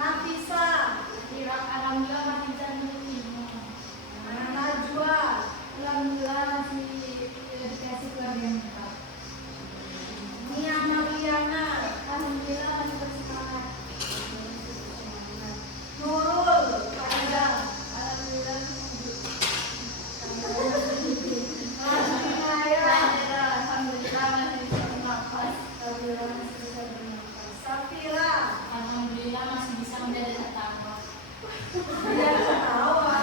Nafisa. Alhamdulillah masih bisa nulis. Najwa. Alhamdulillah masih dikasih keluarga yang tetap. Nia Mariana. Alhamdulillah masih bersemangat. Nurul Faida. Alhamdulillah alhamdulillah masih bisa bernafas. Alhamdulillah masih bisa bernafas. Safira. Alhamdulillah masih bisa mendadak ketawa. Dia ketawa.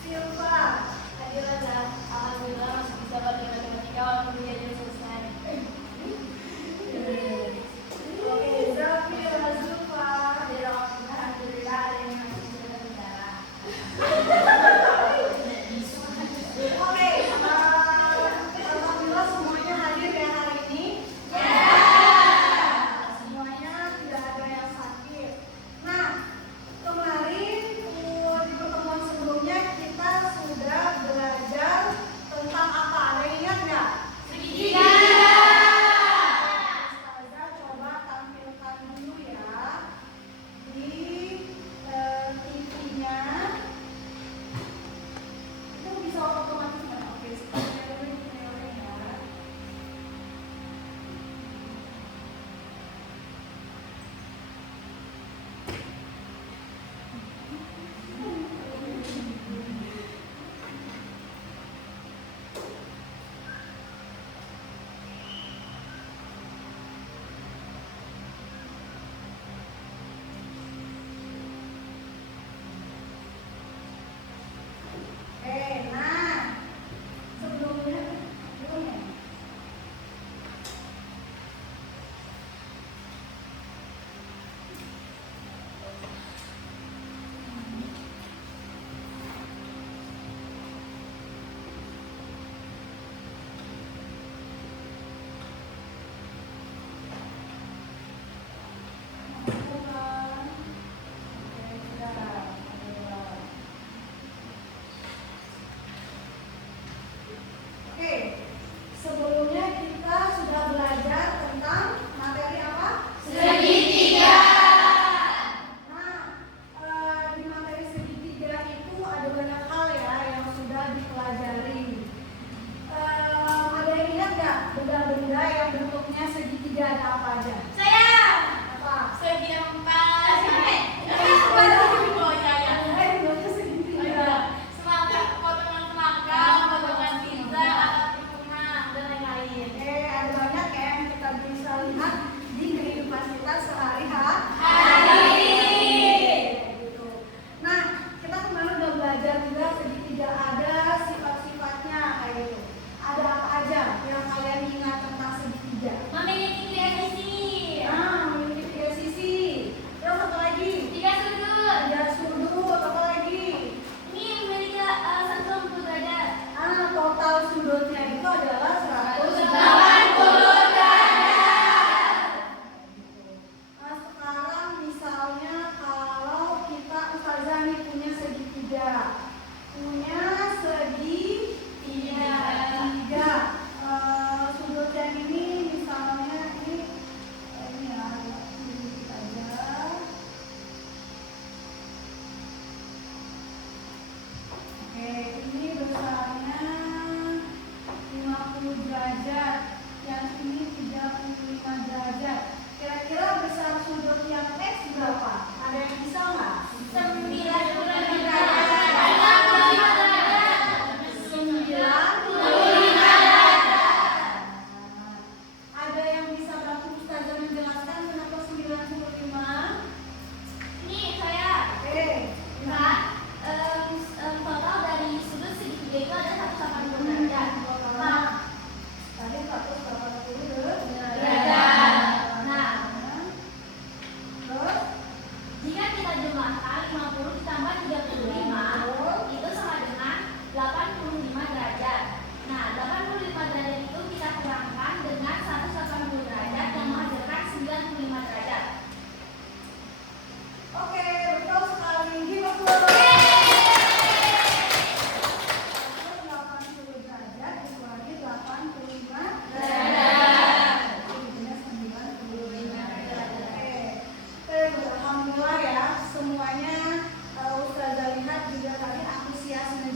Silva. Alhamdulillah masih bisa belajar matematika walaupun dia belum selesai. Oke, Zafira Zulfa. Alhamdulillah ada yang masih bisa berbicara. Oke, alhamdulillah semuanya hadir ya hari ini.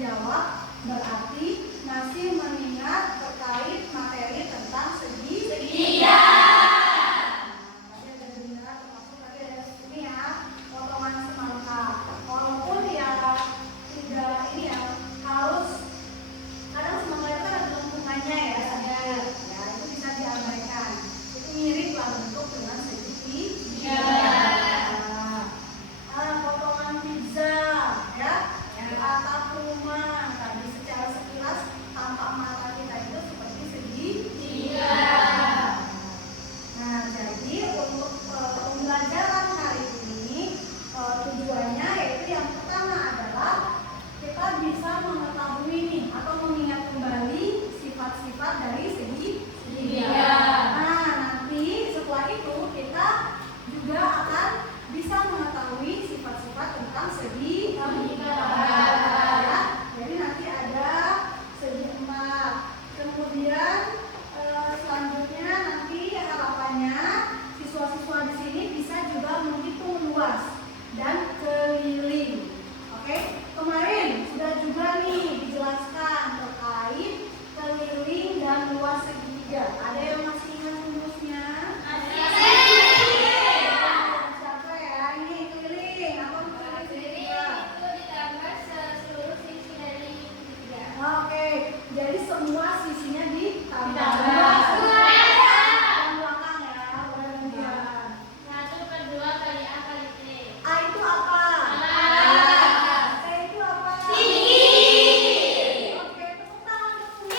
menjawab berarti masih mengingat terkait materi tentang segi segitiga. Tadi ada benar termasuk tadi ada ini ya, potongan semangka. Walaupun ya tidak ini ya harus kadang semangka itu ada lengkungannya ya, ada ya itu bisa diabaikan. Itu mirip lah bentuk dengan segitiga. Potongan pizza ya, atap rumah tadi secara sekilas tampak mata kita itu seperti segitiga. Nah, jadi untuk pembelajaran hari ini tujuannya yaitu yang pertama adalah kita bisa mengetahui nih atau mengingat kembali sifat-sifat dari segitiga. Nah, nanti setelah itu kita juga akan bisa mengetahui sifat-sifat tentang segitiga. Ya, jadi nanti ada segi empat. Kemudian selanjutnya nanti harapannya siswa-siswa di sini bisa juga menghitung luas dan keliling. Oke, kemarin sudah juga nih dijelaskan terkait keliling dan luas segitiga. Ada yang masih ingat rumusnya? Siapa ya? Ini keliling. Apa keliling segitiga? Oke, jadi semua sisinya ditambah. Yang belakang ya, kemudian. A itu apa? T itu apa? Oke, tepuk tangan dulu.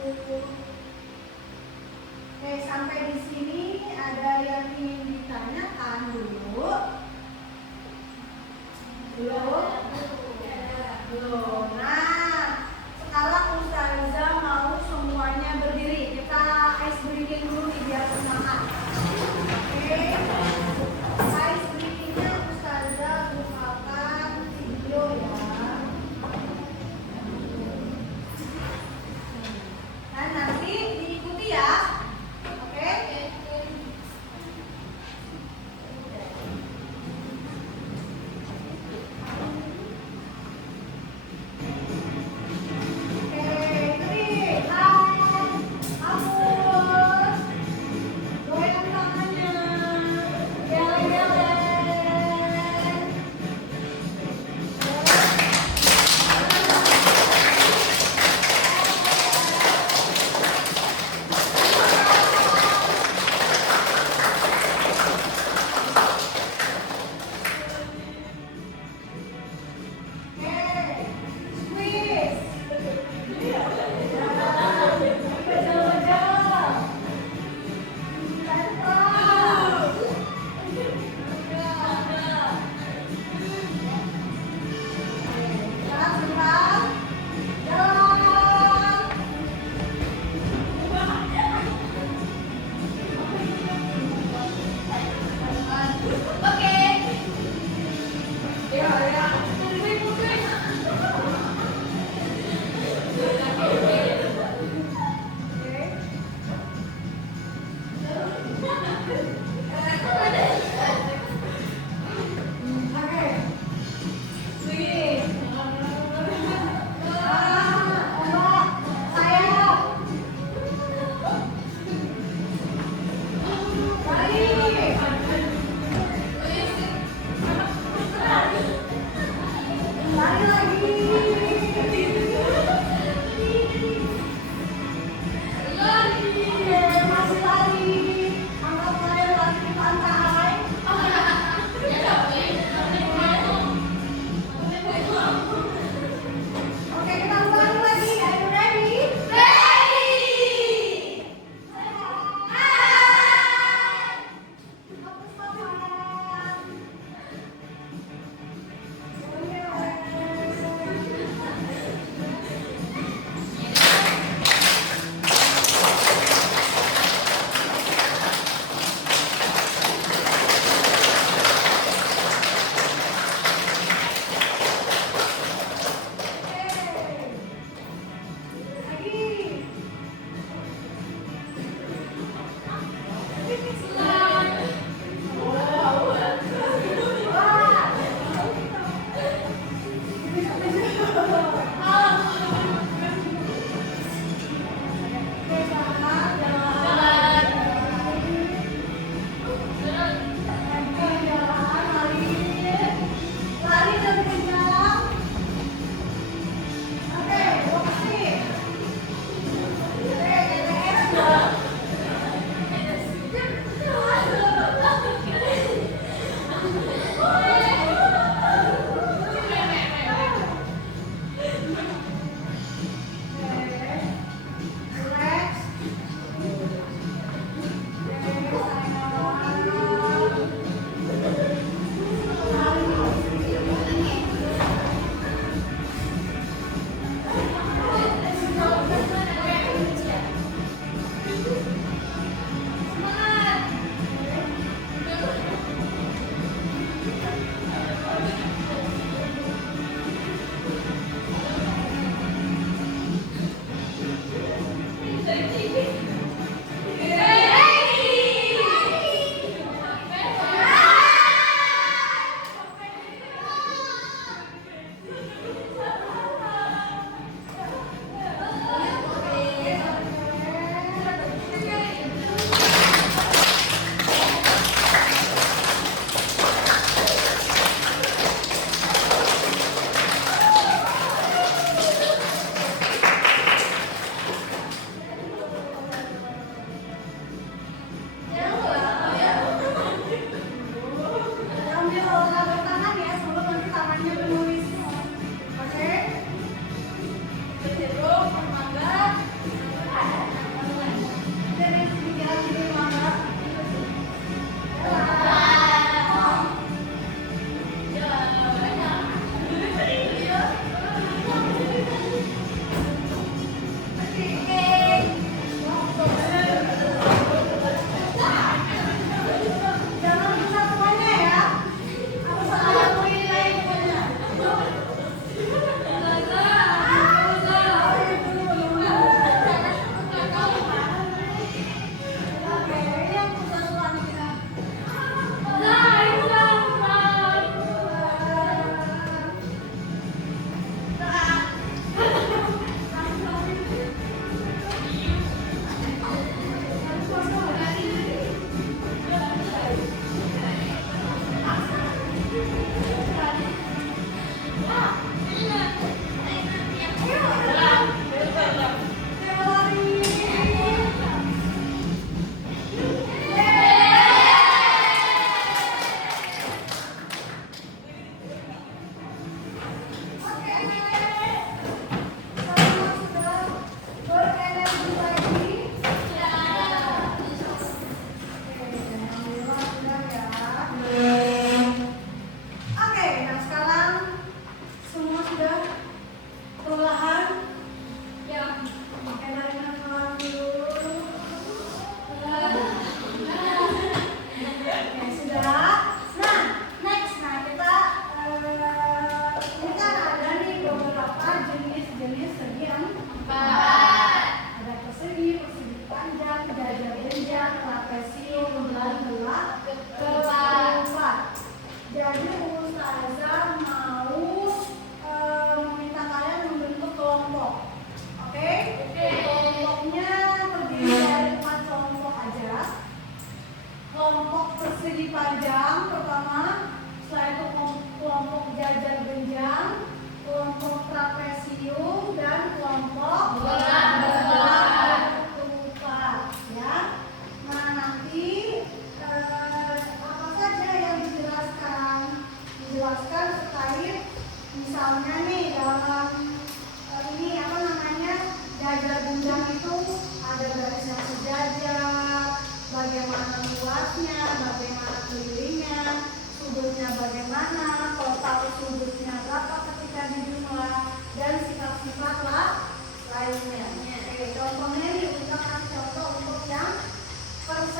Oke, sampai di sini ada yang ingin ditanyakan dulu? Belum? Belum. Nah, sekarang Ustazah mau semuanya berdiri. Kita ice breaking dulu nih biar semangat. Oke. Ice breakingnya Ustazah bukakan video ya. Nah, nanti diikuti ya. Oke?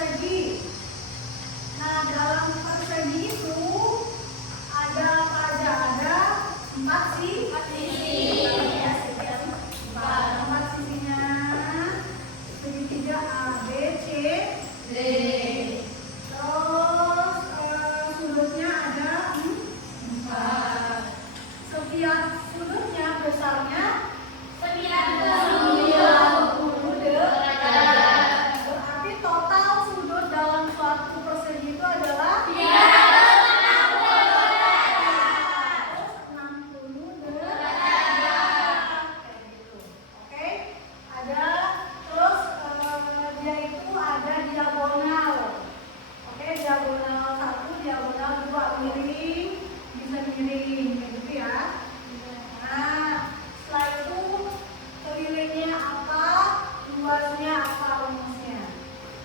persegi. Nah, dalam persegi itu ada apa aja? Ada 4 sisi. Empat sisinya. Segitiga A, B, C, D. Terus sudutnya ada 4. Setiap sudutnya besarnya 90 derajat. Berarti total sudut dalam suatu persegi itu adalah 360 derajat. Kayak gitu. Oke? Ada terus dia itu ada diagonal. Oke, diagonal 1, diagonal 2 miring, bisa miring kayak gitu ya. Nah, setelah itu kelilingnya apa, luasnya apa, rumusnya.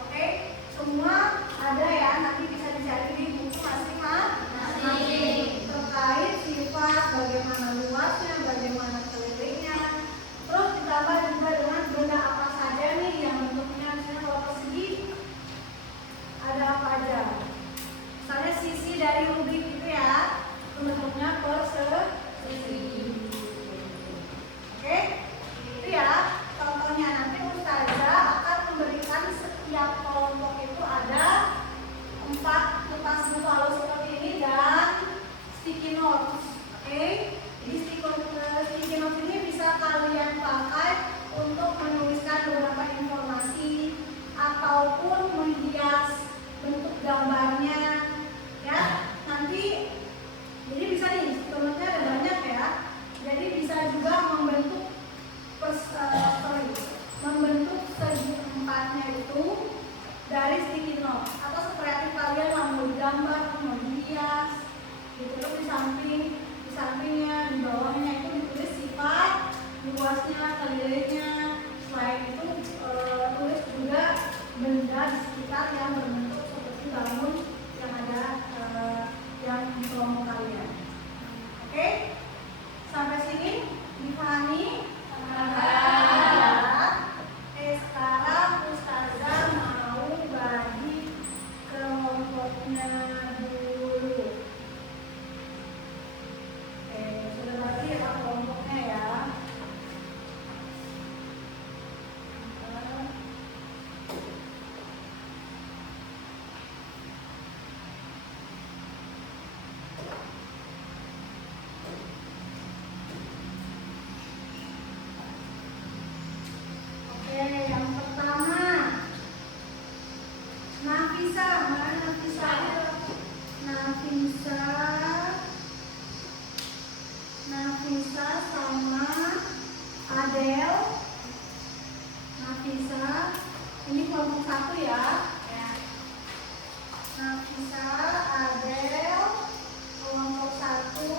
Oke, semua ada ya, nanti bisa dicari di buku masing-masing terkait sifat, bagaimana luasnya, bagaimana kelilingnya. Terus ditambah juga dengan benda apa saja nih yang bentuknya misalnya kalau persegi ada apa aja. Misalnya sisi dari rubik itu ya, bentuknya persegi. Oke, itu ya contohnya. Nanti Ustazah akan memberikan setiap kelompok itu ada 4 kertas buku halus seperti ini dan sticky notes. Oke, jadi sticky notes ini bisa kalian pakai untuk menuliskan beberapa informasi ataupun menghias bentuk gambarnya ya. Nanti jadi bisa nih, sebenarnya ada banyak ya. Jadi bisa juga membentuk membentuk segi empatnya itu dari sticky note atau sekreatif kalian lah, mau digambar, mau dihias gitu. Terus di sampingnya, di bawahnya itu ditulis sifat, luasnya, kelilingnya. Selain itu tulis juga benda di sekitar yang berbentuk seperti bangun yang ada yang di kelompok kalian. Oke, sampai sini dipahami? Sekarang Ustazah mau bagi kelompoknya dulu. Sudah bagi ya kelompoknya ya. Yang pertama Nafisa, mana Nafisa? Nafisa sama Adel. Nafisa, ini kelompok 1 ya. Nafisa, Adel, kelompok 1.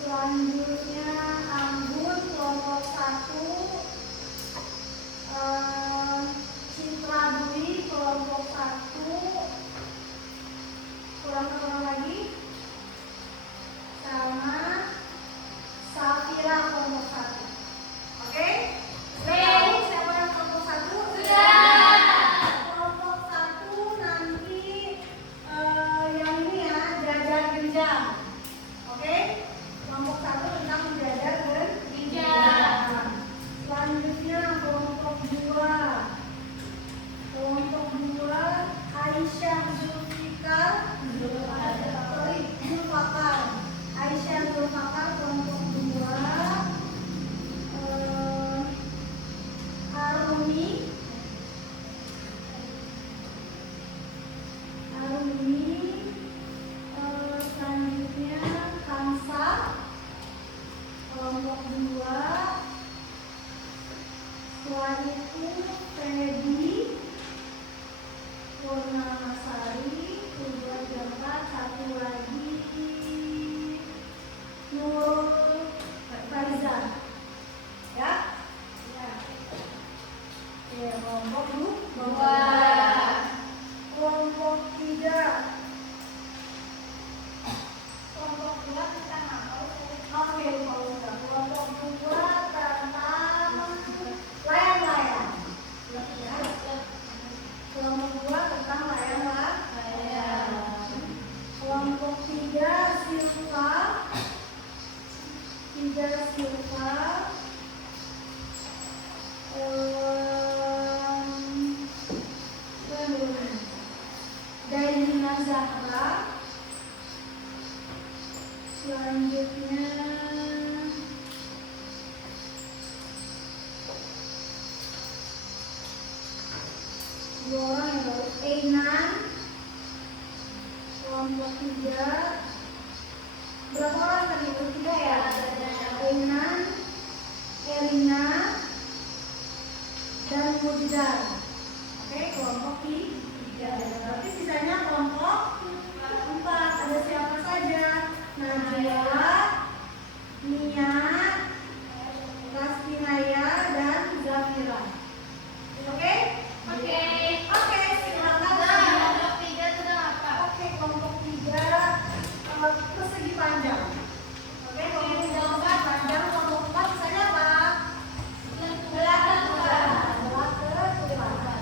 Selanjutnya Anggun, kelompok 1. Citra Dwi, kelompok 1. Kurang lagi sama Safira, kelompok 1. Oke? Tahu siapa yang kelompok 1? Sudah. Kelompok 1 nanti yang ini ya, jajar genjang. Oke? Kelompok 1 tentang jajar genjang. Selanjutnya kelompok 2. Kelompok 2 Aisyah Zulfikar. Aisyah Zulfikar kelompok 2. Arumi. Selanjutnya Kansa kelompok 2. Setelah itu Fedi, Purnamasari, 4, 1 lagi Nur Faiza. Ya? Ya. Oke, kelompok 2. Kelompok 3. Kelompok 2 kita nggak tahu. Oke, kelompok 2 tentang layang-layang. Kelompok 2 Dua orang yang baru. Einan, kelompok 3. Berapa orang tadi? 3 ya? Einan, Elina, dan Mujdan. Oke, kelompok 3. Berarti sisanya kelompok 4. Ada siapa saja? Najwa, Nia, Rastinaya, dan Zafira. Oke? Oke, silakan. Oke, kelompok 3 persegi panjang. Oke, kelompok 4 panjang, kelompok 4 sisanya apa?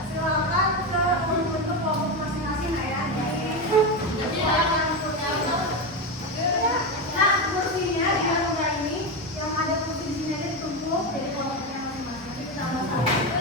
Silakan ke untuk kelompok masing-masing ya. Nah, kursinya di rumah ini yang ada kursi di sini aja ditumpuk jadi kelompoknya masing-masing. Kita tambah satu.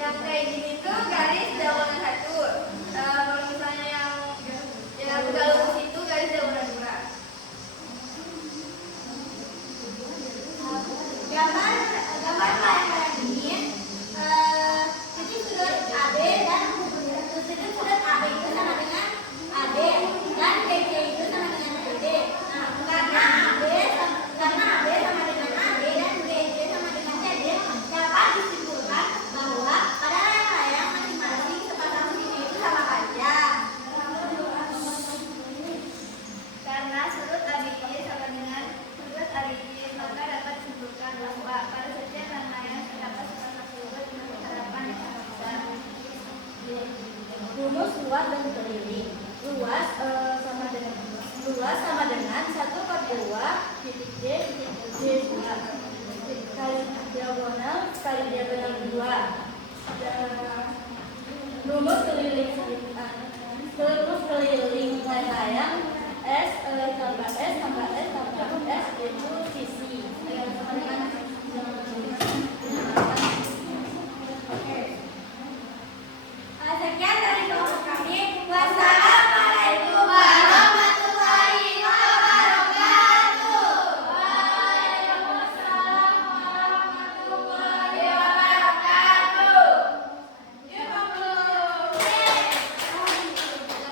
yang kayak gini tuh garis diagonal 1. Kalau misalnya yang gak lurus itu garis diagonal 2. Gambar layang-layang ini titik sudut AB dan titik sudut AB itu sama dengan AD dan BC itu sama dengan BD. Nah, karena AB sama dengan AD dan BC sama dengan CD, dapat disimpulkan bahwa pada layang-layang masing-masing sepasang sisi itu sama panjang. Karena sudut ABC sama dengan sudut ABC, maka dapat disimpulkan bahwa pada setiap layang-layang terdapat sepasang sudut dengan harapan yang sama besar. Rumus luas dan keliling. Luas sama dengan 1/2 titik D titik D kali diagonal 2. Rumus keliling layang S tambah S tambah S tambah S itu sisi yang sama dengan oke. Sekian dari kelompok kami. Wassalamualaikum warahmatullahi wabarakatuh. Waalaikumsalam warahmatullahi wabarakatuh.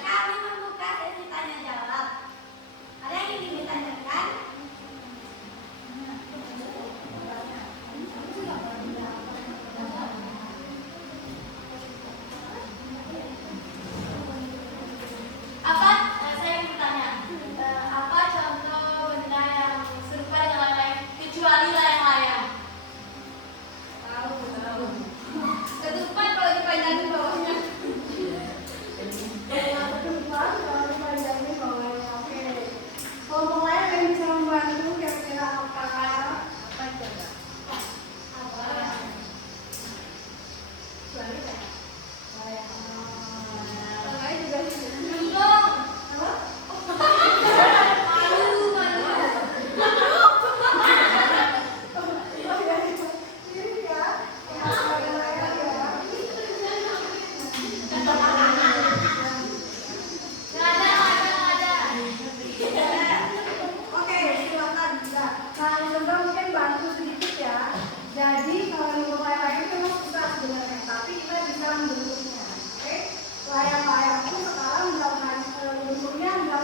Kami membuka sesi tanya jawab. Ada yang ingin ditanyakan? Apa? Saya ingin bertanya, apa contoh benda yang serupa dengan layang-layang kecuali layang-layang? Tahu. Ketupat kalau dipandangin bawahnya. Ketupat kalau dipandangin bawahnya. Oke. Kelompok lain yang bisa membantu kira-kira apa coba? Oke, silakan bisa. Nah, coba mungkin bantu sedikit ya. Jadi kalau di layang itu memang susah sebenarnya, tapi kita bisa membentuknya. Oke, layang-layang itu sekarang bentuknya nggak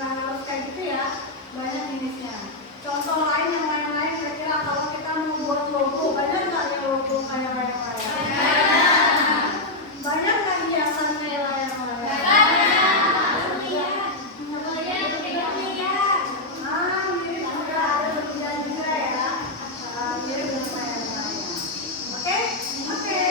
harus kayak gitu ya. Banyak jenisnya. Contoh lain yang lain-lain kira-kira kalau kita mau buat logo, banyak nggak ya logo kayak layang-layang? Banyak nggak hiasan kayak layang-layang? Mirip juga ada berlian juga ya. Mirip dengan layang-layang. Oke? Oke.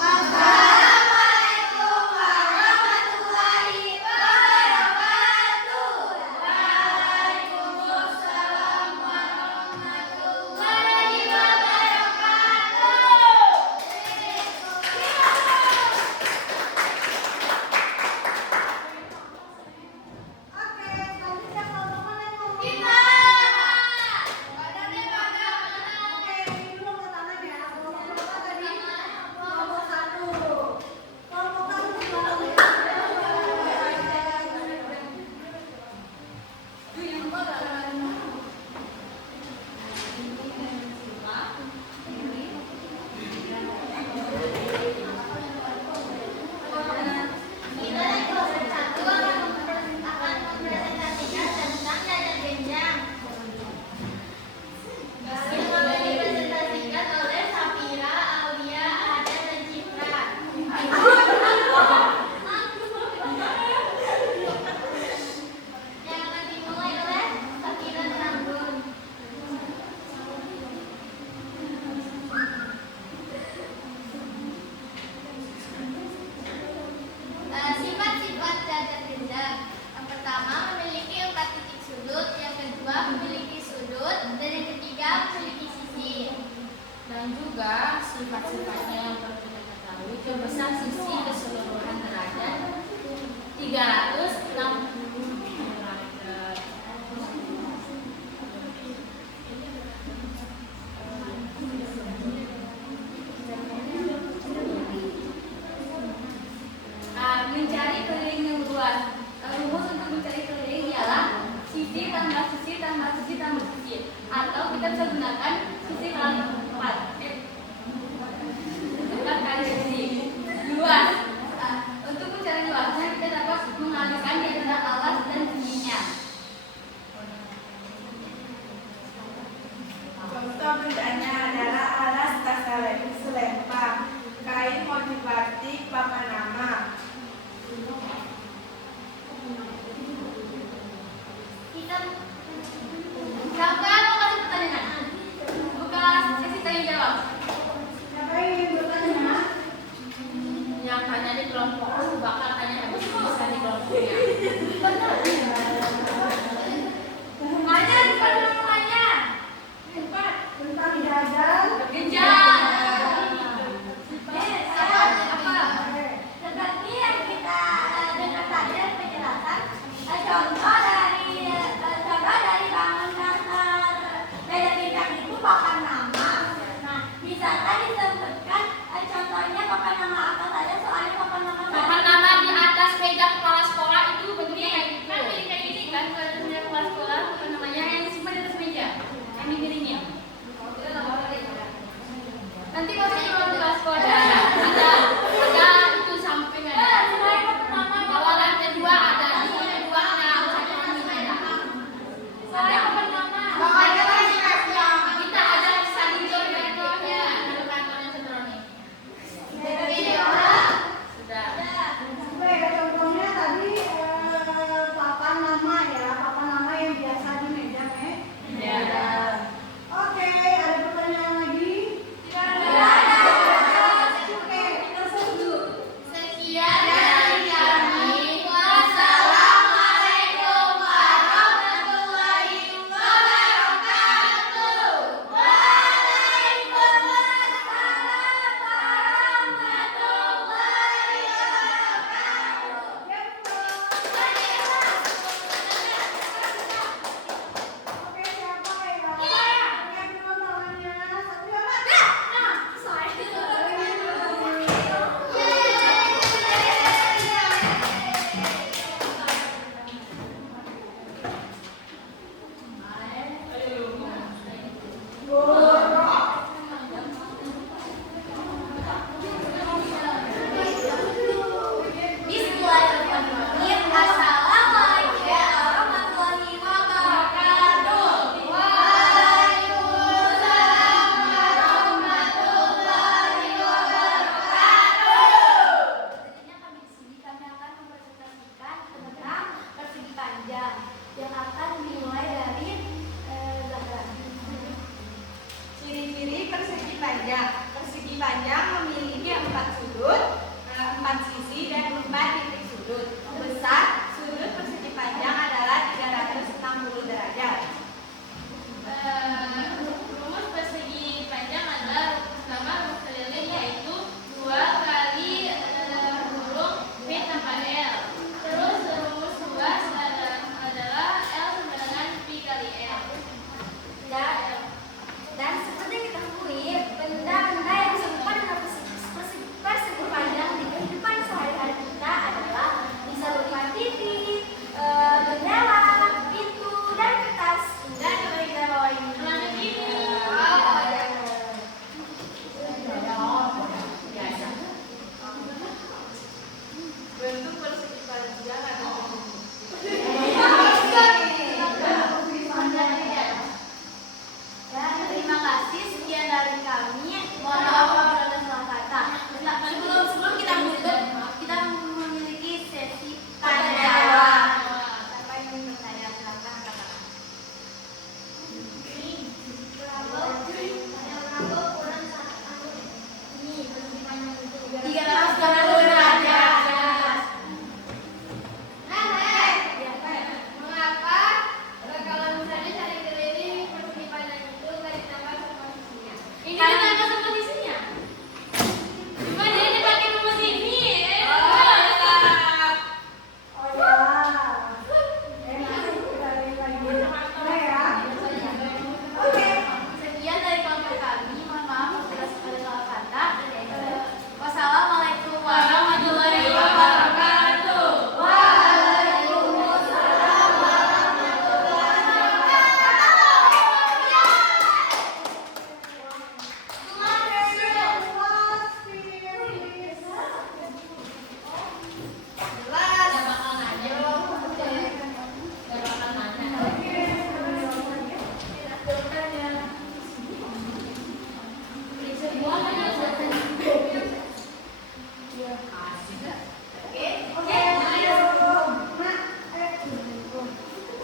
Wassalamualaikum warahmatullahi wabarakatuh. Waalaikumsalam warahmatullahi wabarakatuh. Oke, selanjutnya kelompok mana yang mau? Kita. Oke, ini dulu ke tangan ya. Kelompok berapa tadi? Kelompok 1. Kelompok 1 gimana? Kita dari kelompok 1 akan mempresentasikan tentang jajan genjang. Yang akan dipresentasikan oleh Safira, Aulia, Ada, dan Citra. Yang akan dimulai oleh Safira Trambun. Sifat-sifat jajar genjang. Yang pertama memiliki 4 titik sudut, yang kedua memiliki sudut, dan yang ketiga memiliki sisi. Dan juga sifat-sifatnya yang perlu kita ketahui, kebesar sisi keseluruhan derajat 360 derajat. sisi, atau kita bisa gunakan sisi kali 4. Bukan kali sisi. Luas. Nah, untuk mencari luasnya kita dapat mengalihkan di antara alas dan tingginya. Contoh bendanya adalah alas tas selempang, kain motif batik, papan nama. Kita Siapa yang mau kasih pertanyaan? Buka sesi tanya jawab. Siapa yang ingin bertanya? Yang tanya di kelompok aku bakal tanya habis bisa di kelompoknya. Tanya di kelompoknya. Tentang jajan. Genjang. seperti yang kita dengar tadi dari penjelasan, contoh dari bangun dasar beda bintang itu papan nama. Nah, misalkan disebutkan contohnya papan nama apa saja, soalnya papan nama Papan nama di atas meja kepala sekolah itu bentuknya kayak gitu. Kan kayak gini kan kalau di meja kepala sekolah apa namanya yang disimpan di atas meja. Yang miringin. Nanti kalau saya di kelas sekolah ada itu samping ada. Bawah lantai 2 ada, di lantai 2 ada, satu lagi ada. Kita ada sanitor di bawahnya, ada kantornya Setroni. Sudah. Oke, contohnya tadi papan nama ya, papan nama yang biasa di meja Ya. Oke, ada pertanyaan lagi? Oke, tersetuju. Sekian dari kami. Wassalamualaikum warahmatullahi wabarakatuh. Waalaikumsalam warahmatullahi Oke, siapa yang belum tangannya? Satu yang mana? Bismillahirrahmanirrahim. Assalamualaikum warahmatullahi wabarakatuh. Waalaikumsalam warahmatullahi wabarakatuh. Selanjutnya kami di sini akan mempresentasikan tentang persegi panjang yang akan dimulai dari Zahra.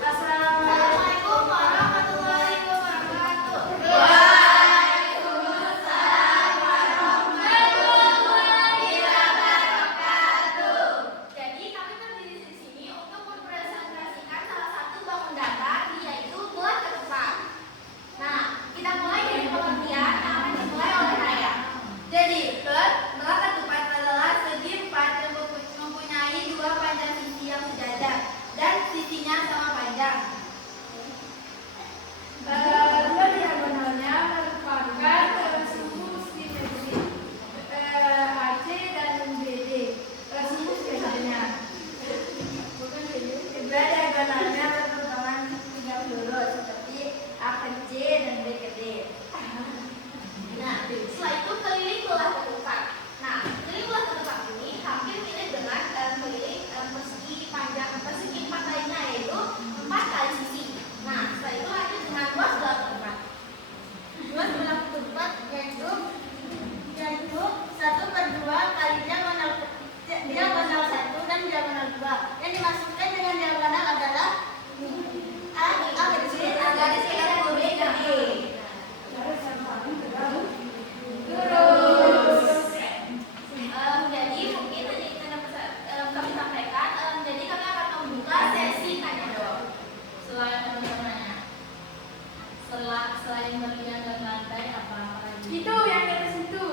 Assalamualaikum warahmatullahi wabarakatuh. Jadi kami berdiri di sini untuk mempresentasikan salah satu bangun datar, yaitu bulat ketupat. Nah, kita mulai dari pengertian yang akan dimulai oleh saya. Jadi, bulat ketupat adalah segi empat yang mempunyai dua panjang sisi yang sejajar dan sisinya sama panjang. Dua diagonalnya merupakan sumbu simetri AC dan BD. Sumbu biasanya. Kedua diagonalnya berpotongan 30 seperti A ke C dan B ke D. Nah, setelah itu keliling belah ketupat. Nah, keliling belah ketupat ini hampir mirip dengan keliling persegi empat lainnya, yaitu 4 kali sisi. Nah, setelah itu lanjut dengan luas belah ketupat. Luas belah ketupat yaitu 1/2 kali diagonal 1 dan diagonal 2. Yang dimaksudkan dengan diagonal adalah A ke C, garis ke B ke D. Jadi mungkin tadi kami sampaikan, jadi kami akan membuka sesi tanya jawab. Selain berlian dan lantai apa-apa lagi? Itu yang di atas itu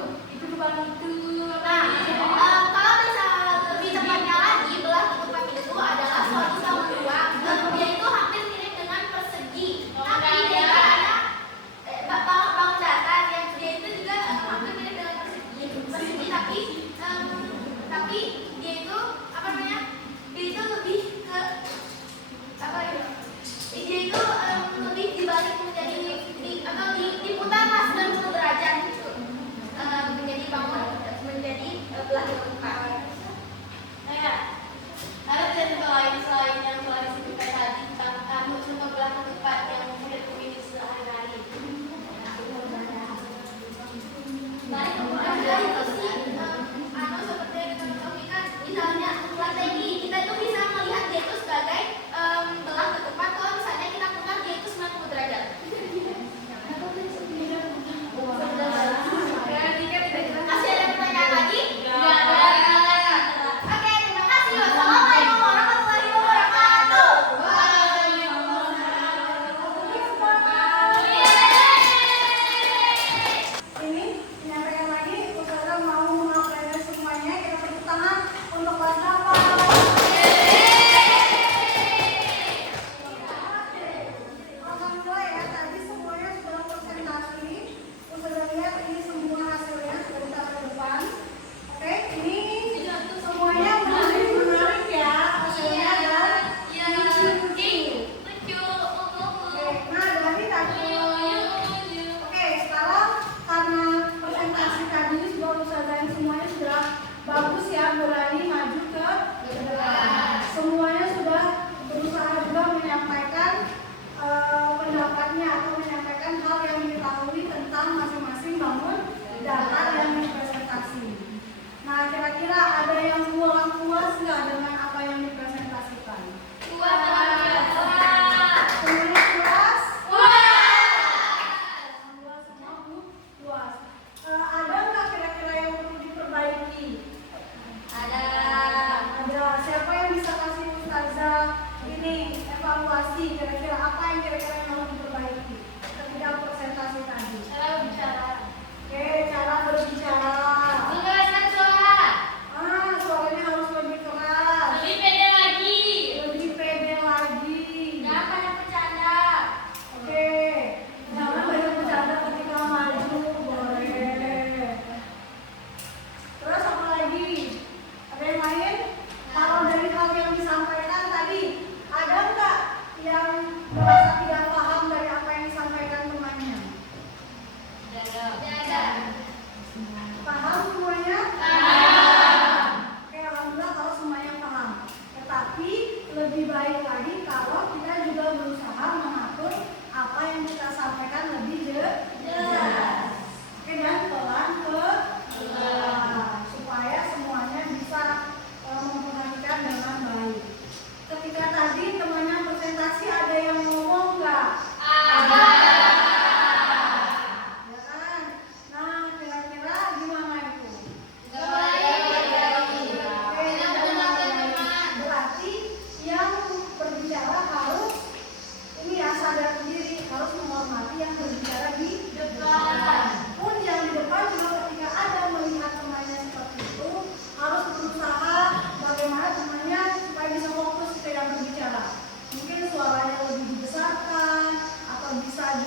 bukan itu. Nah, kalau bisa lebih tepatnya lagi, belah ketupat itu adalah suatu bangun ruang. Dia itu hampir mirip dengan persegi. Tapi dia ada bangun datar yang dia itu juga hampir mirip dengan persegi, tapi dia itu apa namanya? Dia itu lebih ke apa ya? Dia itu lebih dibalik menjadi diputar pas 90 derajat gitu. Menjadi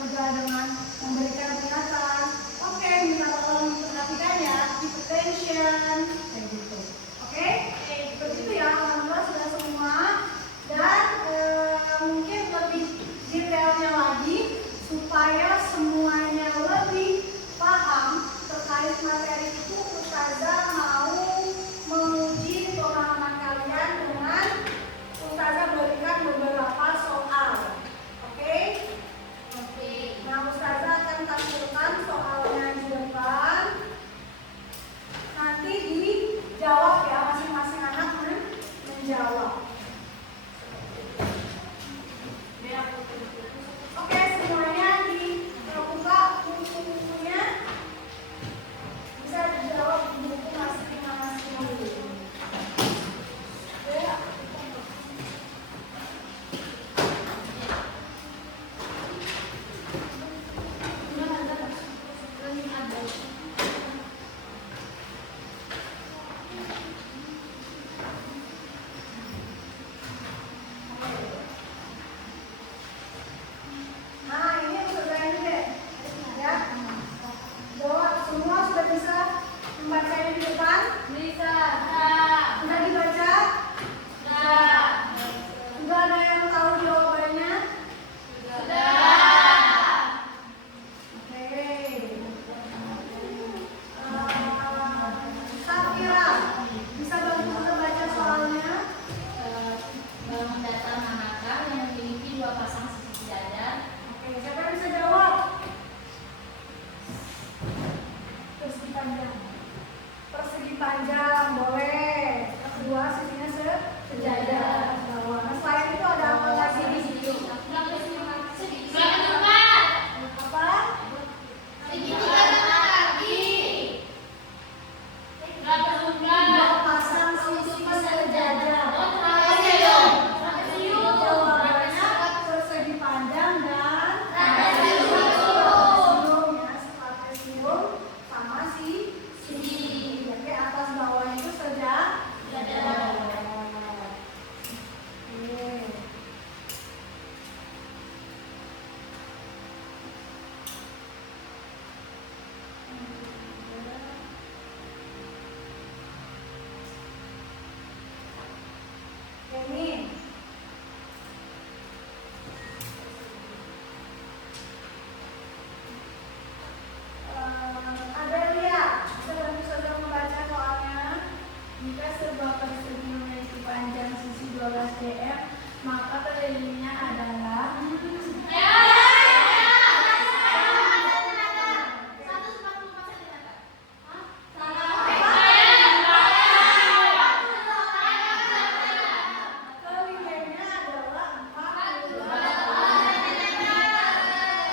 juga dengan memberikan peringatan. Oke, minta tolong perhatikan ya, keep attention, kayak gitu. Oke, begitu ya, alhamdulillah sudah semua. Dan mungkin lebih detailnya lagi supaya semuanya lebih paham terkait materi itu, Ustazah mau menguji pemahaman kalian dengan Ustazah berikan beberapa soal. Oke? Nah, Ustazah akan tampilkan soalnya di depan. Nanti dijawab ya, masing-masing anak menjawab. Oke, semuanya dibuka buku-bukunya. Bisa dijawab di buku masing-masing dulu. Ya. Nah, ini sudah ini deh. Ya. Jawab semua sudah bisa membacanya di depan? Bisa. Sudah dibaca? Sudah ada yang tahu jawabannya? Oke. Safira, bisa bantu kita baca soalnya? Bangun datar manakah yang memiliki dua pasang sisi sejajar? Oke, siapa yang bisa jawab? Persegi panjang. Persegi panjang, boleh. Yang kedua, sisinya sejajar. Nah, selain itu ada apa lagi di situ? Apa? Dua pasang sisi sejajar. Jawabannya persegi panjang dan trapesium ya, trapesium sama sisi. Jadi atas bawah itu sejajar. Oke. Ini Adelia, bisa bantu saudara membaca soalnya? Jika sebuah persegi memiliki panjang sisi 12 cm, maka kelilingnya adalah kelilingnya adalah 42.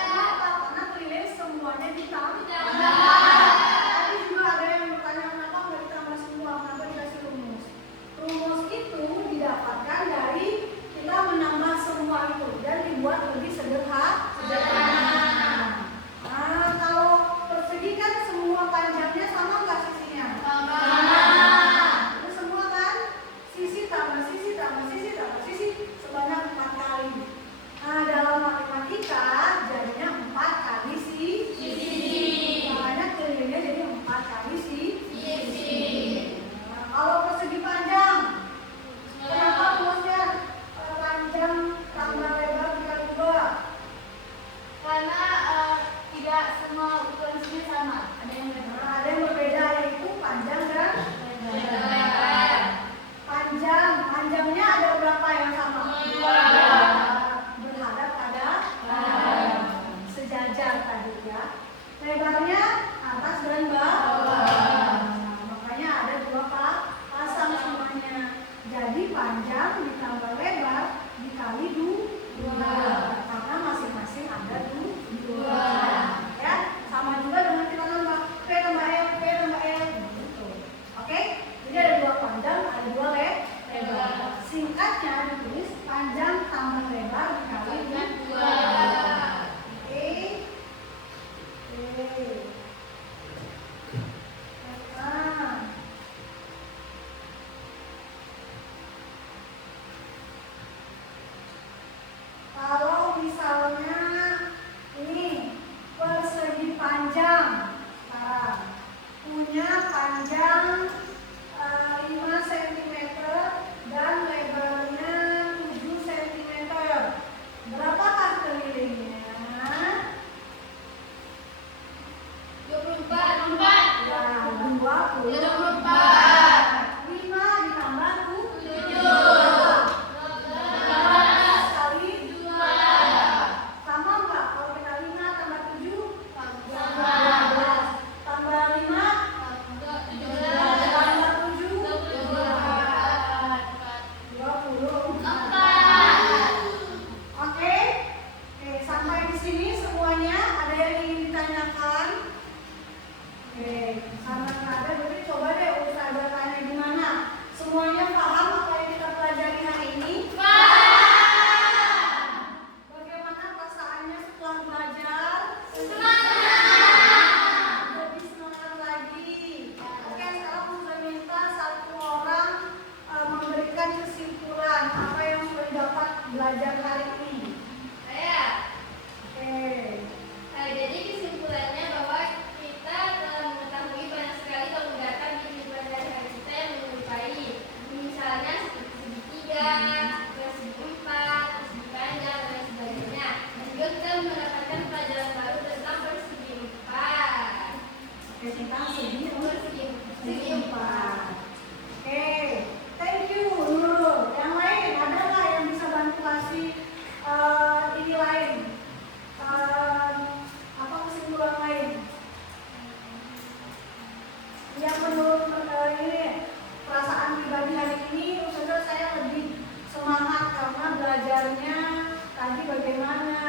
Kenapa? Karena keliling semuanya ditambah. Tadi juga ada yang bertanya kenapa nggak ditambah semua, kenapa dikasih rumus? Rumus itu didapatkan dari kita menambah semua itu dan dibuat lebih sederhana. Nah, kalau persegi kan semua panjangnya sama nggak sisinya? Itu semua kan sisi tambah sisi tambah sisi tambah sisi sebanyak 4 kali. Nah, dalam matematika jadinya 4 kali sisi. Makanya kelilingnya jadi 4 kali sisi. Nah, kalau persegi panjang, kenapa rumusnya panjang tambah lebar dikali 2? Karena tidak semua ukuran sisinya sama. Nah, ada yang berbeda yaitu panjang dan Lebar. panjangnya ada berapa yang sama? 2. Berhadap pada sejajar tadi ya. Lebarnya atas dan bawah. Nah, makanya ada 2 pasang semuanya. Jadi panjang ditambah lebar dikali 2. Karena masing-masing ada 2. Ya, sama juga dengan kita nambah P tambah L, P tambah L gitu. Oke? Jadi ada 2 panjang, ada 2 lebar. Singkatnya ditulis panjang tambah lebar dikali 2. Oke. Nah. Kalau misalnya ini yang menurut ini perasaan pribadi hari ini Ustazah saya lebih semangat karena belajarnya tadi bagaimana